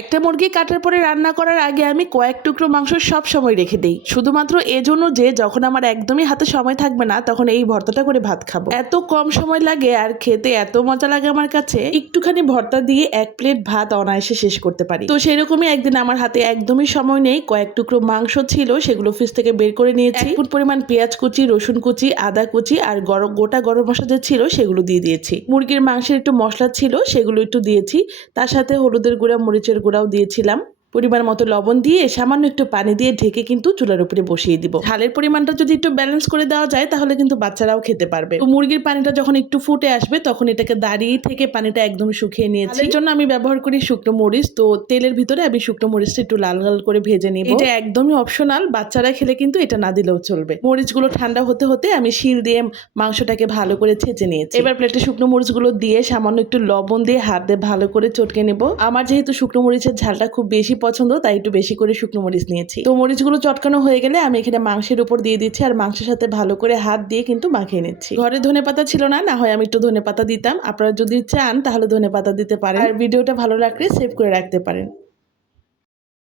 একটা মুরগি কাটার পরে রান্না করার আগে আমি কয়েক টুকরো মাংস সব সময় রেখে দেই, শুধুমাত্র এজন্য যে যখন আমার একদমই হাতে সময় থাকবে না তখন এই ভর্তাটা করে ভাত খাবো। এত কম সময় লাগে আর খেতে এত মজা লাগে আমার কাছে, একটুখানি ভর্তা দিয়ে এক প্লেট ভাত অনায়াসে শেষ করতে পারি। তো সেরকমই একদিন আমার হাতে একদমই সময় নেই, কয়েক টুকরো মাংস ছিল, সেগুলো ফ্রিজ থেকে বের করে নিয়েছি। 1 ফুট পরিমাণ পেঁয়াজ কুচি, রসুন কুচি, আদা কুচি আর গোটা গরম মশলা যে ছিল সেগুলো দিয়ে দিয়েছি। মুরগির মাংসের একটু মশলা ছিল সেগুলো একটু দিয়েছি, তার সাথে হলুদের গুঁড়া, মরিচের গুঁড়াও দিয়েছিলাম। পরিমাণ মতো লবণ দিয়ে সামান্য একটু পানি দিয়ে ঢেকে কিন্তু চুলার উপরে বসিয়ে দিব। ঝালের পরিমাণটা যদি একটু ব্যালেন্স করে দেওয়া যায় তাহলে কিন্তু বাচ্চারাও খেতে পারবে। তো মুরগির পানিটা যখন একটু ফুটে আসবে তখন এটাকে দাঁড়িয়ে থেকে পানিটা একদম শুকিয়ে নিয়েছি। এর জন্য আমি ব্যবহার করি শুকনো মরিচ। তো তেলের ভিতরে আমি শুকনো মরিচটা একটু লাল লাল করে ভেজে নিব। এটা একদমই অপশনাল, বাচ্চারা খেলে কিন্তু এটা না দিলেও চলবে। মরিচগুলো ঠান্ডা হতে হতে আমি শিল দিয়ে মাংসটাকে ভালো করে ছেঁচে নিয়েছি। এবার প্লেটে শুকনো মরিচগুলো দিয়ে সামান্য একটু লবণ দিয়ে হাত দিয়ে ভালো করে চটকে নেব। আমার যেহেতু শুকনো মরিচের ঝালটা খুব বেশি পছন্দ তাই একটু বেশি করে শুকনো মরিচ নিয়েছি। তো মরিচগুলো চটকানো হয়ে গেলে আমি এখানে মাংসের উপর দিয়ে দিচ্ছি আর মাংসের সাথে ভালো করে হাত দিয়ে কিন্তু মাখিয়ে নিচ্ছি। ঘরে ধনেপাতা ছিল না, না হয় আমি একটু ধনেপাতা দিতাম। আপনারা যদি চান তাহলে ধনেপাতা দিতে পারেন। আর ভিডিওটা ভালো লাগলে সেভ করে রাখতে পারেন।